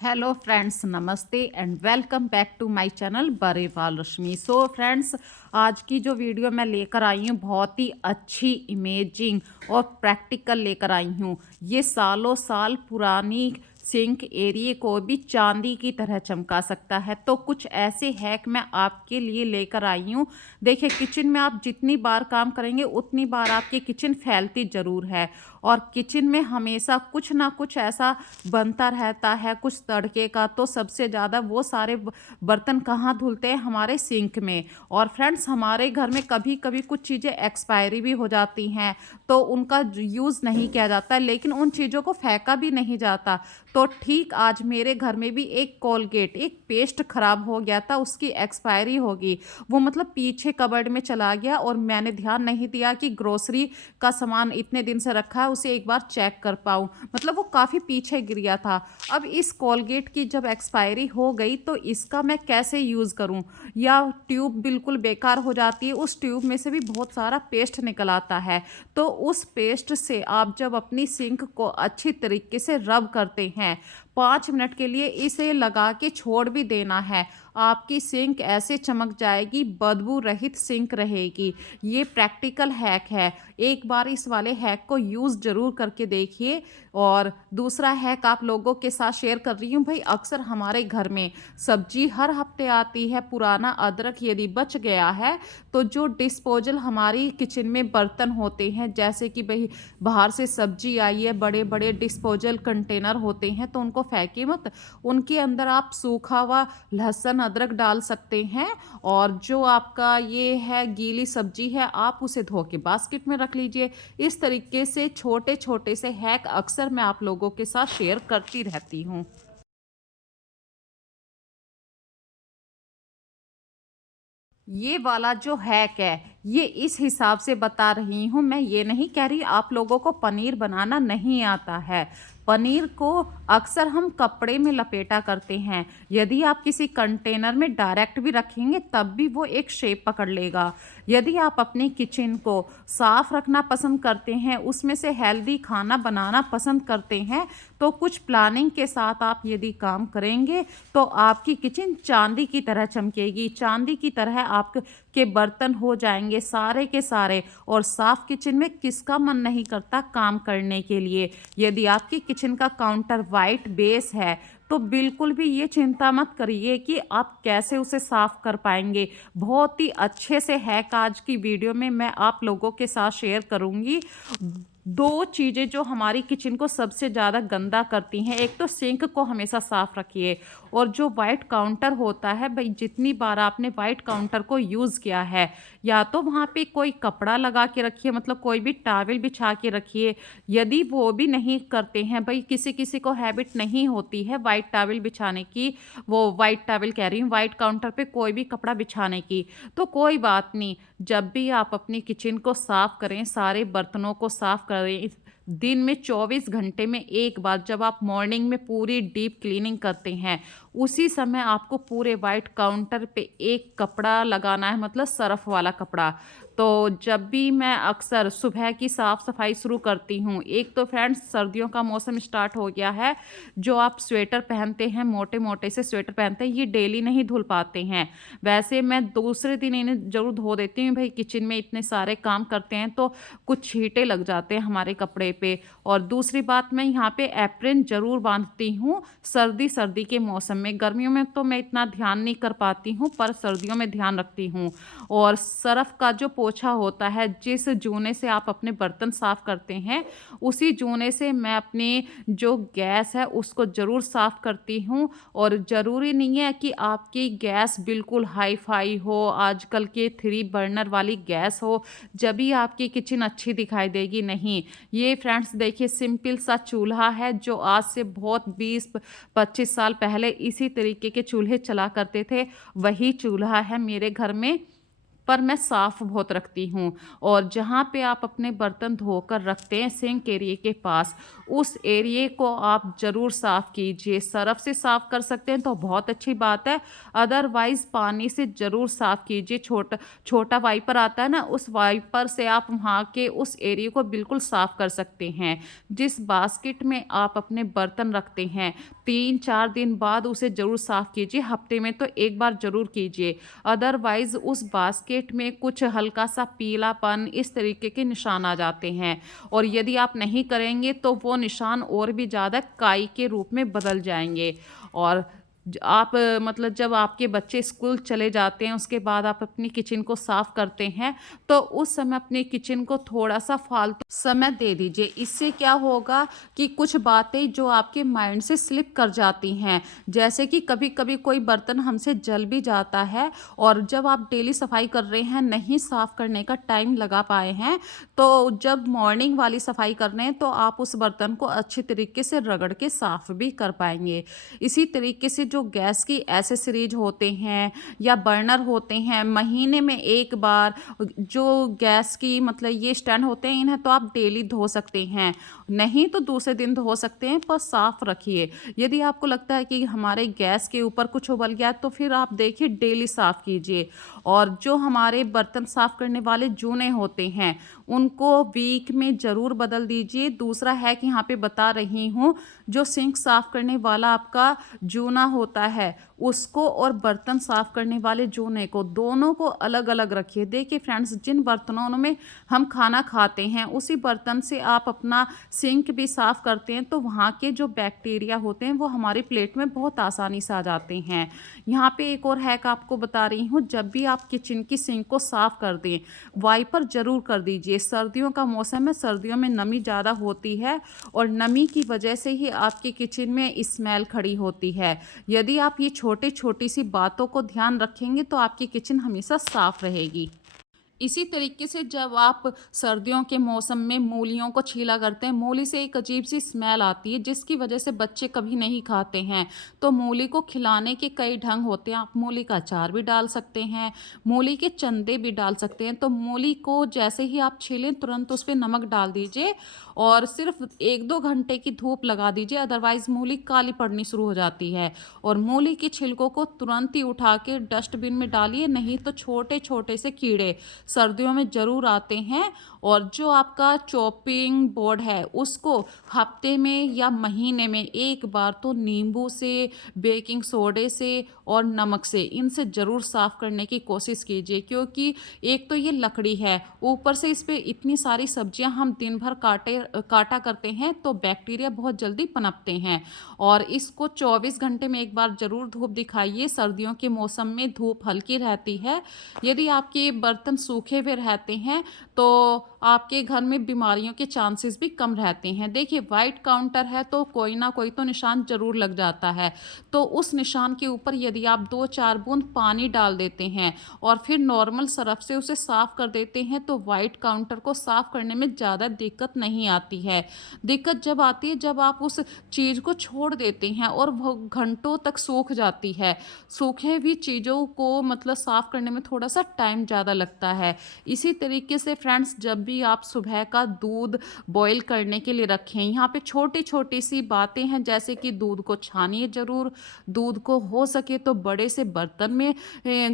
Hello friends, नमस्ते and welcome back to my channel Barewal Rashmi. So friends, आज की जो वीडियो मैं लेकर आई हूँ बहुत ही अच्छी, इमेजिंग और प्रैक्टिकल लेकर आई हूँ। ये सालों साल पुरानी सिंक एरिया को भी चांदी की तरह चमका सकता है। तो कुछ ऐसे हैक मैं आपके लिए लेकर आई हूँ। देखिए, किचन में आप जितनी बार काम करेंगे उतनी बार आपकी किचन फैलती ज़रूर है, और किचन में हमेशा कुछ ना कुछ ऐसा बनता रहता है, कुछ तड़के का। तो सबसे ज़्यादा वो सारे बर्तन कहाँ धुलते हैं? हमारे सिंक में। और फ्रेंड्स, हमारे घर में कभी कभी कुछ चीज़ें एक्सपायरी भी हो जाती हैं, तो उनका यूज़ नहीं किया जाता, लेकिन उन चीज़ों को फेंका भी नहीं जाता। तो ठीक आज मेरे घर में भी एक कोलगेट, एक पेस्ट खराब हो गया था, उसकी एक्सपायरी होगी। वो मतलब पीछे कबर्ड में चला गया और मैंने ध्यान नहीं दिया कि ग्रोसरी का सामान इतने दिन से रखा है, उसे एक बार चेक कर पाऊँ। मतलब वो काफ़ी पीछे गिर गया था। अब इस कोलगेट की जब एक्सपायरी हो गई तो इसका मैं कैसे यूज़ करूं? या ट्यूब बिल्कुल बेकार हो जाती है, उस ट्यूब में से भी बहुत सारा पेस्ट निकल आता है। तो उस पेस्ट से आप जब अपनी सिंक को अच्छी तरीके से रब करते हैं, 5 मिनट के लिए इसे लगा के छोड़ भी देना है, आपकी सिंक ऐसे चमक जाएगी, बदबू रहित सिंक रहेगी। ये प्रैक्टिकल हैक है। एक बार इस वाले हैक को यूज़ ज़रूर करके देखिए। और दूसरा हैक आप लोगों के साथ शेयर कर रही हूँ। भाई, अक्सर हमारे घर में सब्जी हर हफ्ते आती है, पुराना अदरक यदि बच गया है तो जो डिस्पोजल हमारी किचन में बर्तन होते हैं, जैसे कि भाई बाहर से सब्जी आई है, बड़े बड़े डिस्पोजल कंटेनर होते हैं, तो उनको फेंके मत। उनके अंदर आप सूखा हुआ लहसुन अदरक डाल सकते हैं, और जो आपका ये है गीली सब्जी है, आप उसे धो के बास्केट में रख लीजिए। इस तरीके से छोटे छोटे से हैक अक्सर मैं आप लोगों के साथ शेयर करती रहती हूँ। ये वाला जो हैक है, ये इस हिसाब से बता रही हूँ, मैं ये नहीं कह रही आप लोगों को पनीर बनाना नहीं आता है। पनीर को अक्सर हम कपड़े में लपेटा करते हैं। यदि आप किसी कंटेनर में डायरेक्ट भी रखेंगे तब भी वो एक शेप पकड़ लेगा। यदि आप अपनी किचन को साफ रखना पसंद करते हैं, उसमें से हेल्दी खाना बनाना पसंद करते हैं, तो कुछ प्लानिंग के साथ आप यदि काम करेंगे तो आपकी किचन चांदी की तरह चमकेगी, चांदी की तरह आपके बर्तन हो जाएंगे सारे के सारे। और साफ किचन में किसका मन नहीं करता काम करने के लिए? यदि आपकी किचन का काउंटर वाइट बेस है तो बिल्कुल भी ये चिंता मत करिए कि आप कैसे उसे साफ कर पाएंगे। बहुत ही अच्छे से हैक आज की वीडियो में मैं आप लोगों के साथ शेयर करूंगी। दो चीज़ें जो हमारी किचन को सबसे ज़्यादा गंदा करती हैं, एक तो सिंक को हमेशा साफ रखिए, और जो वाइट काउंटर होता है, भाई जितनी बार आपने वाइट काउंटर को यूज़ किया है, या तो वहाँ पे कोई कपड़ा लगा के रखिए, मतलब कोई भी टॉवल बिछा के रखिए। यदि वो भी नहीं करते हैं, भाई किसी किसी को हैबिट नहीं होती है वाइट टॉवल बिछाने की, वो वाइट टॉवल कह रही हूँ, वाइट काउंटर पे कोई भी कपड़ा बिछाने की, तो कोई बात नहीं। जब भी आप अपनी किचन को साफ करें, सारे बर्तनों को साफ करें, दिन में 24 घंटे में एक बार, जब आप मॉर्निंग में पूरी डीप क्लीनिंग करते हैं, उसी समय आपको पूरे वाइट काउंटर पे एक कपड़ा लगाना है, मतलब सरफ वाला कपड़ा। तो जब भी मैं अक्सर सुबह की साफ़ सफाई शुरू करती हूँ, एक तो फ्रेंड्स सर्दियों का मौसम स्टार्ट हो गया है, जो आप स्वेटर पहनते हैं, मोटे मोटे से स्वेटर पहनते हैं, ये डेली नहीं धुल पाते हैं। वैसे मैं दूसरे दिन इन्हें ज़रूर धो देती हूँ। भाई किचन में इतने सारे काम करते हैं तो कुछ छींटे लग जाते हैं हमारे कपड़े पे। और दूसरी बात, मैं यहाँ पे एप्रन ज़रूर बांधती हूँ सर्दी सर्दी के मौसम में। गर्मियों में तो मैं इतना ध्यान नहीं कर पाती हूँ, पर सर्दियों में ध्यान रखती हूँ। और सरफ का जो पोछा होता है, जिस जूने से आप अपने बर्तन साफ करते हैं, उसी जूने से मैं अपनी जो गैस है उसको ज़रूर साफ करती हूँ। और ज़रूरी नहीं है कि आपकी गैस बिल्कुल हाई फाई हो, आजकल के 3 बर्नर वाली गैस हो जब भी आपकी किचन अच्छी दिखाई देगी, नहीं। ये फ्रेंड्स देखिए, सिंपल सा चूल्हा है, जो आज से बहुत 20-25 साल पहले इसी तरीके के चूल्हे चला करते थे, वही चूल्हा है मेरे घर में। पर मैं साफ़ बहुत रखती हूँ। और जहाँ पे आप अपने बर्तन धोकर रखते हैं सिंक एरिया के पास, उस एरिया को आप ज़रूर साफ़ कीजिए। सरफ़ से साफ़ कर सकते हैं तो बहुत अच्छी बात है, अदरवाइज़ पानी से ज़रूर साफ़ कीजिए। छोटा छोटा वाइपर आता है ना, उस वाइपर से आप वहाँ के उस एरिया को बिल्कुल साफ़ कर सकते हैं। जिस बास्केट में आप अपने बर्तन रखते हैं, 3-4 दिन बाद उसे ज़रूर साफ़ कीजिए, हफ्ते में तो एक बार ज़रूर कीजिए। अदरवाइज़ उस बास्केट में कुछ हल्का-सा पीलापन इस तरीके के निशान आ जाते हैं, और यदि आप नहीं करेंगे तो वो निशान और भी ज़्यादा काई के रूप में बदल जाएँगे। और आप मतलब जब आपके बच्चे स्कूल चले जाते हैं, उसके बाद आप अपनी किचन को साफ़ करते हैं, तो उस समय अपनी किचन को थोड़ा-सा फालतू समय दे दीजिए। इससे क्या होगा कि कुछ बातें जो आपके माइंड से स्लिप कर जाती हैं, जैसे कि कभी-कभी कोई बर्तन हमसे जल भी जाता है, और जब आप डेली सफाई कर रहे हैं, नहीं साफ़ करने का टाइम लगा पाए हैं, तो जब मॉर्निंग वाली सफाई कर रहे हैं, तो आप उस बर्तन को अच्छे तरीके से रगड़ के साफ़ भी कर पाएँगे। इसी तरीके से जो गैस की एसेसरीज होते हैं या बर्नर होते हैं, महीने में एक बार जो गैस की मतलब ये स्टैंड होते हैं, इन्हें तो आप डेली धो सकते हैं, नहीं तो दूसरे दिन धो सकते हैं, पर साफ रखिए। यदि आपको लगता है कि हमारे गैस के ऊपर कुछ उबल गया है, तो फिर आप देखिए डेली साफ कीजिए। और जो हमारे बर्तन साफ करने वाले जूने होते हैं, उनको वीक में ज़रूर बदल दीजिए। दूसरा है कि यहाँ पे बता रही हूँ, जो सिंक साफ करने वाला आपका जूना होता है, उसको और बर्तन साफ करने वाले जूने को, दोनों को अलग-अलग रखिए। देखिए फ्रेंड्स, जिन बर्तनों में हम खाना खाते हैं, उसी बर्तन से आप अपना सिंक भी साफ करते हैं, तो वहाँ के जो बैक्टीरिया होते हैं, वो हमारी प्लेट में बहुत आसानी से आ जाते हैं। यहाँ पे एक और हैक आपको बता रही हूँ, जब भी आप किचन की सिंक को साफ कर दें, वाइपर ज़रूर कर दीजिए। सर्दियों का मौसम है, सर्दियों में नमी ज़्यादा होती है, और नमी की वजह से ही आपकी किचन में स्मेल खड़ी होती है। यदि आप ये छोटी-छोटी सी बातों को ध्यान रखेंगे, तो आपकी किचन हमेशा साफ रहेगी। इसी तरीके से जब आप सर्दियों के मौसम में मूलियों को छीला करते हैं, मूली से एक अजीब सी स्मेल आती है, जिसकी वजह से बच्चे कभी नहीं खाते हैं। तो मूली को खिलाने के कई ढंग होते हैं। आप मूली का अचार भी डाल सकते हैं, मूली के चंदे भी डाल सकते हैं। तो मूली को जैसे ही आप छीलें, तुरंत उस पे नमक डाल दीजिए और सिर्फ 1-2 घंटे की धूप लगा दीजिए, अदरवाइज़ मूली काली पड़नी शुरू हो जाती है। और मूली के छिलकों को तुरंत ही उठा के डस्टबिन में डालिए, नहीं तो छोटे-छोटे से कीड़े सर्दियों में ज़रूर आते हैं। और जो आपका चॉपिंग बोर्ड है, उसको हफ्ते में या महीने में एक बार तो नींबू से, बेकिंग सोडे से और नमक से, इनसे ज़रूर साफ़ करने की कोशिश कीजिए, क्योंकि एक तो ये लकड़ी है, ऊपर से इस पे इतनी सारी सब्जियां हम दिन भर काटा करते हैं, तो बैक्टीरिया बहुत जल्दी पनपते हैं। और इसको 24 घंटे में एक बार ज़रूर धूप दिखाइए। सर्दियों के मौसम में धूप हल्की रहती है। यदि आपके बर्तन सूखे हुए रहते हैं, तो आपके घर में बीमारियों के चांसेस भी कम रहते हैं। देखिए, वाइट काउंटर है, तो कोई ना कोई तो निशान ज़रूर लग जाता है। तो उस निशान के ऊपर यदि आप 2-4 बूंद पानी डाल देते हैं और फिर नॉर्मल सरफ से उसे साफ़ कर देते हैं, तो वाइट काउंटर को साफ़ करने में ज़्यादा दिक्कत नहीं आती है। दिक्कत जब आती है, जब आप उस चीज़ को छोड़ देते हैं और वो घंटों तक सूख जाती है। सूखे हुई चीज़ों को मतलब साफ़ करने में थोड़ा-सा टाइम ज़्यादा लगता है। इसी तरीके से फ्रेंड्स, जब भी आप सुबह का दूध बॉयल करने के लिए रखें, यहाँ पे छोटी-छोटी सी बातें हैं, जैसे कि दूध को छानिए ज़रूर, दूध को हो सके तो बड़े से बर्तन में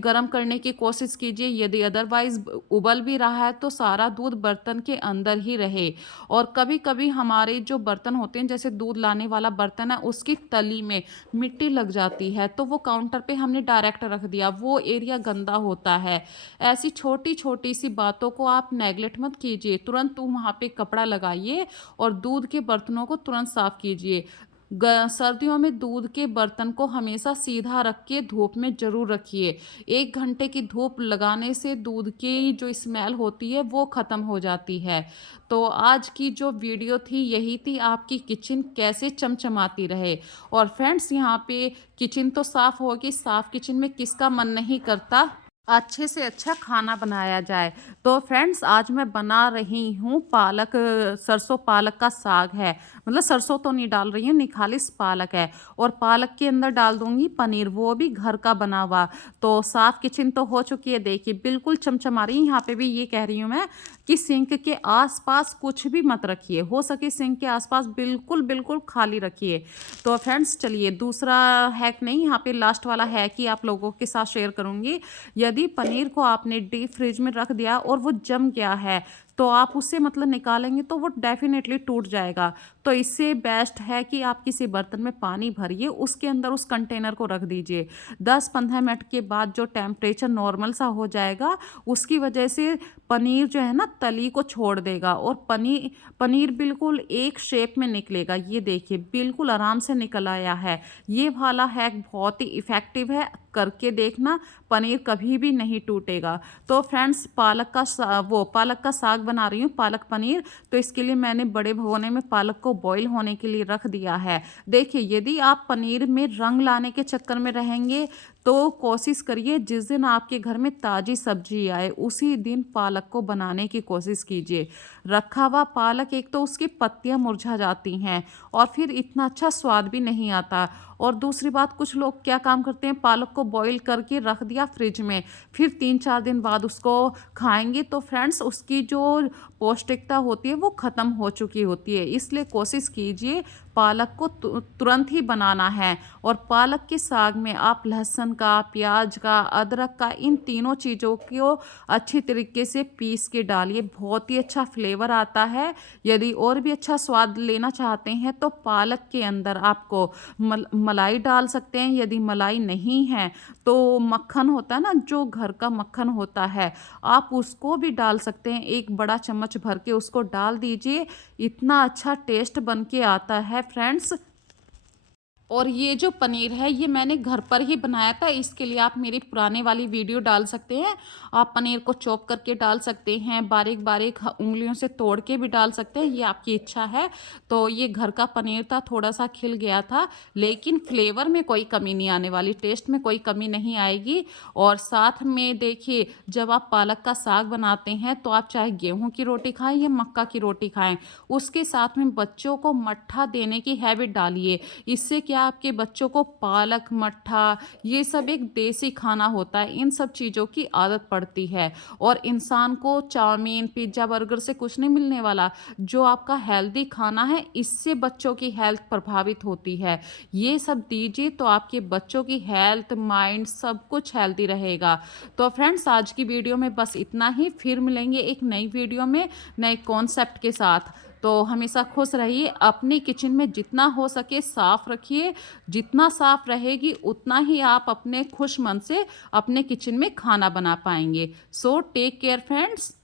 गर्म करने की कोशिश कीजिए। यदि अदरवाइज़ उबल भी रहा है, तो सारा दूध बर्तन के अंदर ही रहे। और कभी-कभी हमारे जो बर्तन होते हैं, जैसे दूध लाने वाला बर्तन है, उसकी तली में मिट्टी लग जाती है, तो वो काउंटर पे हमने डायरेक्ट रख दिया, वो एरिया गंदा होता है। ऐसी छोटी-छोटी सी बातों को आप नेगलेक्ट मत कीजिए, तुरंत वहाँ पे कपड़ा लगाइए और दूध के बर्तनों को तुरंत साफ़ कीजिए। सर्दियों में दूध के बर्तन को हमेशा सीधा रख के धूप में ज़रूर रखिए। 1 घंटे की धूप लगाने से दूध की जो स्मेल होती है, वो ख़त्म हो जाती है। तो आज की जो वीडियो थी, यही थी, आपकी किचन कैसे चमचमाती रहे। और फ्रेंड्स, यहाँ पे किचन तो साफ़ होगी, साफ़ किचन में किसका मन नहीं करता अच्छे से अच्छा खाना बनाया जाए। तो फ्रेंड्स, आज मैं बना रही हूँ पालक, सरसों पालक का साग है। मतलब सरसों तो नहीं डाल रही हूँ, निखालिस पालक है, और पालक के अंदर डाल दूँगी पनीर, वो भी घर का बना हुआ। तो साफ़ किचन तो हो चुकी है, देखिए बिल्कुल चमचमा रही है। यहाँ पे भी ये कह रही हूँ मैं कि सिंक के आस-पास कुछ भी मत रखिए, हो सके सिंक के आस-पास बिल्कुल खाली रखिए। तो फ्रेंड्स, चलिए दूसरा हैक नहीं, यहाँ पे लास्ट वाला हैक ही आप लोगों के साथ शेयर करूँगी। यदि पनीर को आपने डीप फ्रिज में रख दिया और वो जम गया है, तो आप उससे मतलब निकालेंगे तो वो डेफ़िनेटली टूट जाएगा। तो इससे बेस्ट है कि आप किसी बर्तन में पानी भरिए, उसके अंदर उस कंटेनर को रख दीजिए। 10-15 मिनट के बाद जो टेम्परेचर नॉर्मल सा हो जाएगा, उसकी वजह से पनीर जो है ना तली को छोड़ देगा और पनीर बिल्कुल एक शेप में निकलेगा। ये देखिए बिल्कुल आराम से निकल आया है। ये वाला हैक बहुत ही इफ़ेक्टिव है, करके देखना, पनीर कभी भी नहीं टूटेगा। तो फ्रेंड्स पालक का साग बना रही हूँ, पालक पनीर। तो इसके लिए मैंने बड़े भगोने में पालक को बॉईल होने के लिए रख दिया है। देखिए यदि आप पनीर में रंग लाने के चक्कर में रहेंगे तो कोशिश करिए जिस दिन आपके घर में ताज़ी सब्जी आए उसी दिन पालक को बनाने की कोशिश कीजिए। रखा हुआ पालक एक तो उसकी पत्तियां मुरझा जाती हैं और फिर इतना अच्छा स्वाद भी नहीं आता। और दूसरी बात, कुछ लोग क्या काम करते हैं, पालक को बॉईल करके रख दिया फ्रिज में, फिर 3-4 दिन बाद उसको खाएंगे तो फ्रेंड्स उसकी जो पौष्टिकता होती है वो ख़त्म हो चुकी होती है। इसलिए कोशिश कीजिए पालक को तुरंत ही बनाना है। और पालक के साग में आप लहसुन का, प्याज का, अदरक का, इन तीनों चीज़ों को अच्छी तरीके से पीस के डालिए, बहुत ही अच्छा फ्लेवर आता है। यदि और भी अच्छा स्वाद लेना चाहते हैं तो पालक के अंदर आपको मलाई डाल सकते हैं। यदि मलाई नहीं है तो मक्खन होता है ना, जो घर का मक्खन होता है, आप उसको भी डाल सकते हैं। एक बड़ा चम्मच भर के उसको डाल दीजिए, इतना अच्छा टेस्ट बन के आता है फ्रेंड्स। और ये जो पनीर है ये मैंने घर पर ही बनाया था, इसके लिए आप मेरी पुराने वाली वीडियो डाल सकते हैं। आप पनीर को चॉप करके डाल सकते हैं, बारीक बारीक उंगलियों से तोड़ के भी डाल सकते हैं, ये आपकी इच्छा है। तो ये घर का पनीर था, थोड़ा सा खिल गया था, लेकिन फ्लेवर में कोई कमी नहीं आने वाली, टेस्ट में कोई कमी नहीं आएगी। और साथ में देखिए जब आप पालक का साग बनाते हैं तो आप चाहे गेहूं की रोटी खाएं या मक्का की रोटी खाएं, उसके साथ में बच्चों को मट्ठा देने की हैबिट डालिए। इससे क्या, आपके बच्चों को पालक, मट्ठा, ये सब एक देसी खाना होता है, इन सब चीज़ों की आदत पड़ती है। और इंसान को चाउमीन, पिज्ज़ा, बर्गर से कुछ नहीं मिलने वाला। जो आपका हेल्दी खाना है इससे बच्चों की हेल्थ प्रभावित होती है। ये सब दीजिए तो आपके बच्चों की हेल्थ, माइंड सब कुछ हेल्दी रहेगा। तो फ्रेंड्स आज की वीडियो में बस इतना ही, फिर मिलेंगे एक नई वीडियो में नए कॉन्सेप्ट के साथ। तो हमेशा खुश रहिए, अपनी किचन में जितना हो सके साफ रखिए। जितना साफ रहेगी उतना ही आप अपने खुश मन से अपने किचन में खाना बना पाएंगे। So take care friends.